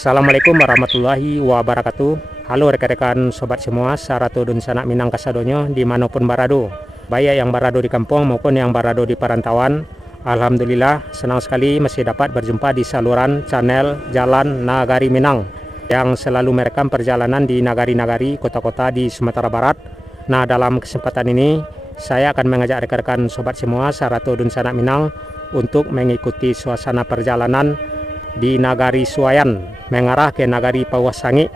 Assalamualaikum warahmatullahi wabarakatuh. Halo rekan-rekan sobat semua, Saratu dun sanak Minang kasadonyo dimanapun barado, baik yang barado di kampung maupun yang barado di perantauan. Alhamdulillah senang sekali masih dapat berjumpa di saluran channel Jalan Nagari Minang yang selalu merekam perjalanan di nagari-nagari kota-kota di Sumatera Barat. Nah, dalam kesempatan ini saya akan mengajak rekan-rekan sobat semua Saratu dun sanak Minang untuk mengikuti suasana perjalanan di Nagari Suayan mengarah ke Nagari Pawasangi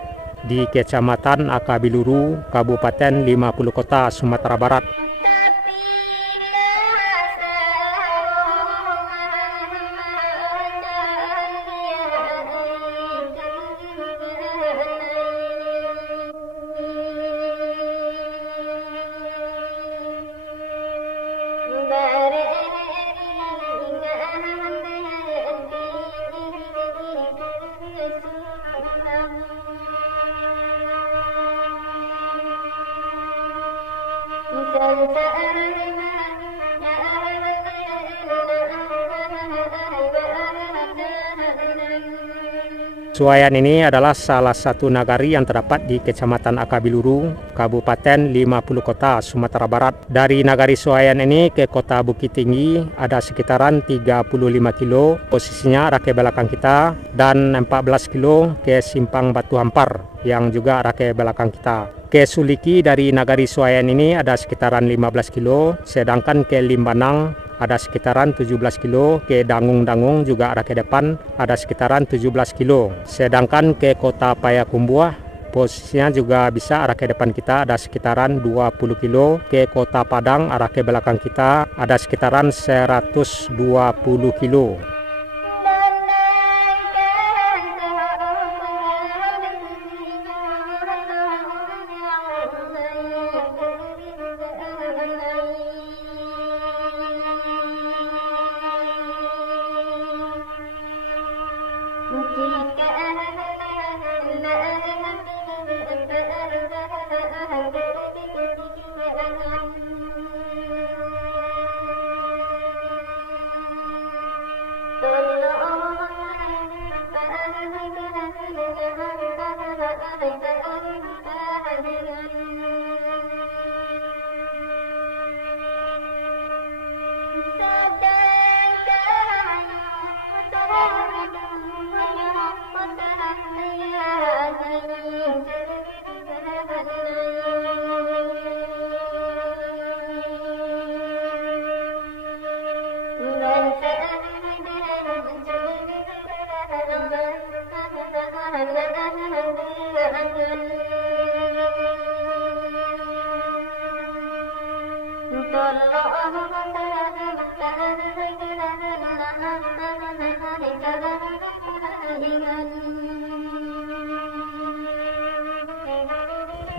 di Kecamatan Akabiluru, Kabupaten 50 Kota, Sumatera Barat. Suayan ini adalah salah satu nagari yang terdapat di Kecamatan Akabiluru, Kabupaten 50 Kota, Sumatera Barat. Dari Nagari Suayan ini ke Kota Bukit Tinggi ada sekitaran 35 kilo, posisinya arah ke belakang kita, dan 14 kilo ke Simpang Batu Hampar yang juga arah ke belakang kita. Ke Suliki dari Nagari Suayan ini ada sekitaran 15 kilo, sedangkan ke Limbanang ada sekitaran 17 kilo, ke Dangung-Dangung juga arah ke depan ada sekitaran 17 kilo. Sedangkan ke Kota Payakumbuh posisinya juga bisa arah ke depan kita ada sekitaran 20 kilo, ke Kota Padang arah ke belakang kita ada sekitaran 120 kilo.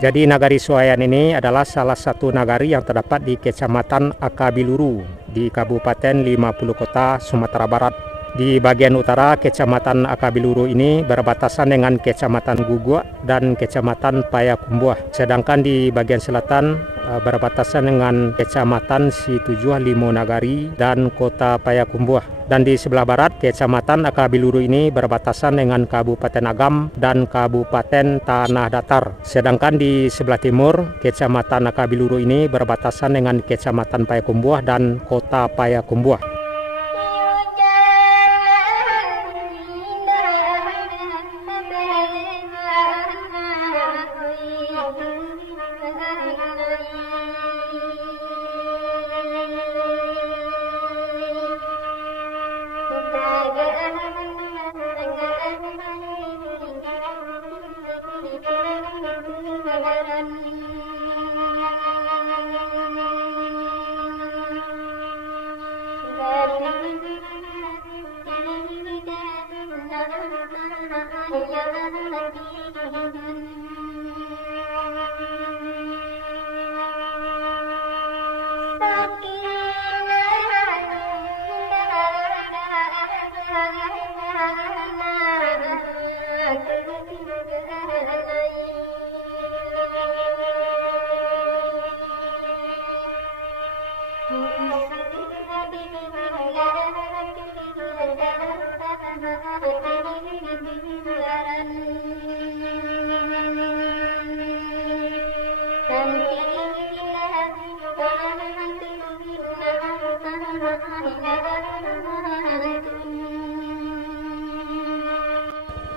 Jadi Nagari Suayan ini adalah salah satu nagari yang terdapat di Kecamatan Akabiluru di Kabupaten 50 Kota, Sumatera Barat. Di bagian utara Kecamatan Akabiluru ini berbatasan dengan Kecamatan Guguk dan Kecamatan Payakumbuh. Sedangkan di bagian selatan berbatasan dengan Kecamatan Situjuh Limo Nagari dan Kota Payakumbuh. Dan di sebelah barat, Kecamatan Akabiluru ini berbatasan dengan Kabupaten Agam dan Kabupaten Tanah Datar. Sedangkan di sebelah timur, Kecamatan Akabiluru ini berbatasan dengan Kecamatan Payakumbuh dan Kota Payakumbuh.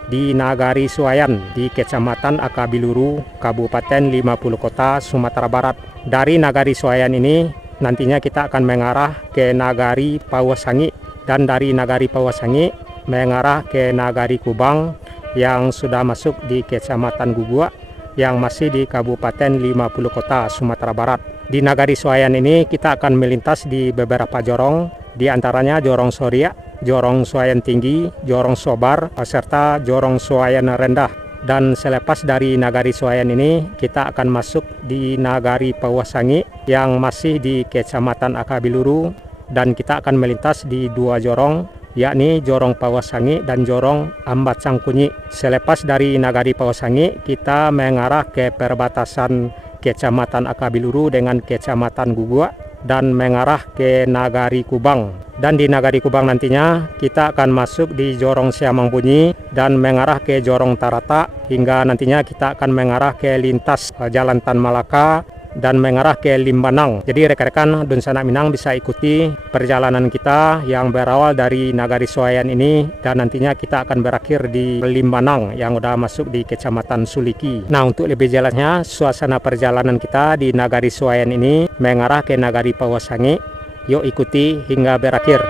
Di Nagari Suayan di Kecamatan Akabiluru, Kabupaten 50 Kota, Sumatera Barat. Dari Nagari Suayan ini nantinya kita akan mengarah ke Nagari Pawasangi, dan dari Nagari Pawasangi mengarah ke Nagari Kubang yang sudah masuk di Kecamatan Gugua yang masih di Kabupaten 50 Kota, Sumatera Barat. Di Nagari Suayan ini kita akan melintas di beberapa jorong, di antaranya Jorong Soria, Jorong Suayan Tinggi, Jorong Sobar, serta Jorong Suayan Rendah. Dan selepas dari Nagari Suayan ini, kita akan masuk di Nagari Pawasangi yang masih di Kecamatan Akabiluru, dan kita akan melintas di dua jorong, yakni Jorong Pawasangi dan Jorong Ambat Sangkunyi. Selepas dari Nagari Pawasangi, kita mengarah ke perbatasan Kecamatan Akabiluru dengan Kecamatan Gugua dan mengarah ke Nagari Kubang. Dan di Nagari Kubang nantinya kita akan masuk di Jorong Siamang Bunyi dan mengarah ke Jorong Tarata, hingga nantinya kita akan mengarah ke lintas Jalan Tan Malaka dan mengarah ke Limbanang. Jadi rekan-rekan Dun Sanak Minang bisa ikuti perjalanan kita yang berawal dari Nagari Suayan ini, dan nantinya kita akan berakhir di Limbanang yang udah masuk di Kecamatan Suliki. Nah, untuk lebih jelasnya suasana perjalanan kita di Nagari Suayan ini mengarah ke Nagari Pawasangi, yuk ikuti hingga berakhir.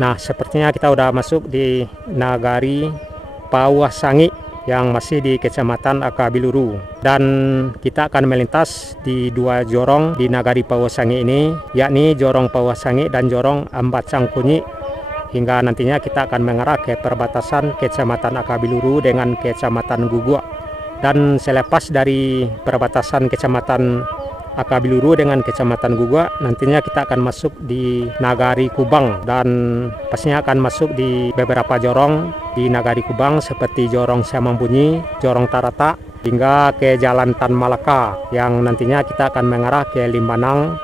Nah, sepertinya kita udah masuk di Nagari Pawasangi yang masih di Kecamatan Akabiluru, dan kita akan melintas di dua jorong di Nagari Pawasangi ini, yakni Jorong Pawasangi dan Jorong Ambacang Kunyi, hingga nantinya kita akan mengarah ke perbatasan Kecamatan Akabiluru dengan Kecamatan Gugua. Dan selepas dari perbatasan Kecamatan Akabiluru dengan Kecamatan Gugua, nantinya kita akan masuk di Nagari Kubang, dan pastinya akan masuk di beberapa jorong di Nagari Kubang seperti Jorong Siamambunyi, Jorong Tarata, hingga ke Jalan Tan Malaka, yang nantinya kita akan mengarah ke Limbanang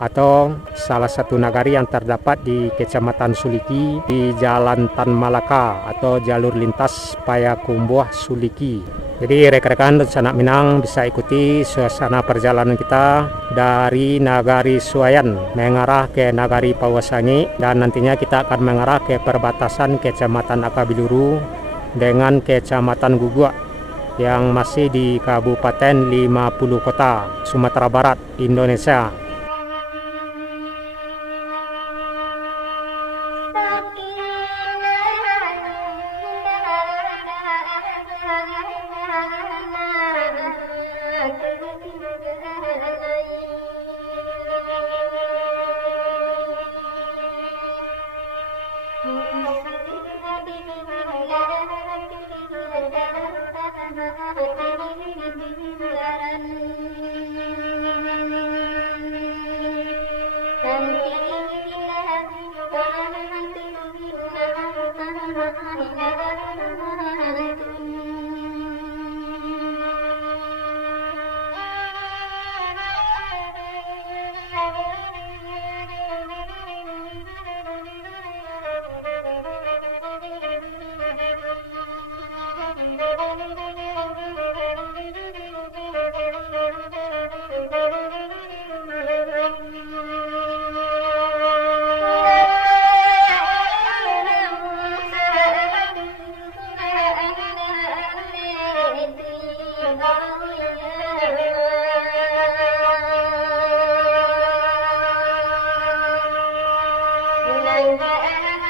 atau salah satu nagari yang terdapat di Kecamatan Suliki di Jalan Tan Malaka atau jalur lintas Payakumbuh Suliki. Jadi rekan-rekan dan sanak Minang bisa ikuti suasana perjalanan kita dari Nagari Suayan mengarah ke Nagari Pawasangi, dan nantinya kita akan mengarah ke perbatasan Kecamatan Akabiluru dengan Kecamatan Gugua yang masih di Kabupaten 50 Kota, Sumatera Barat, Indonesia. Bisa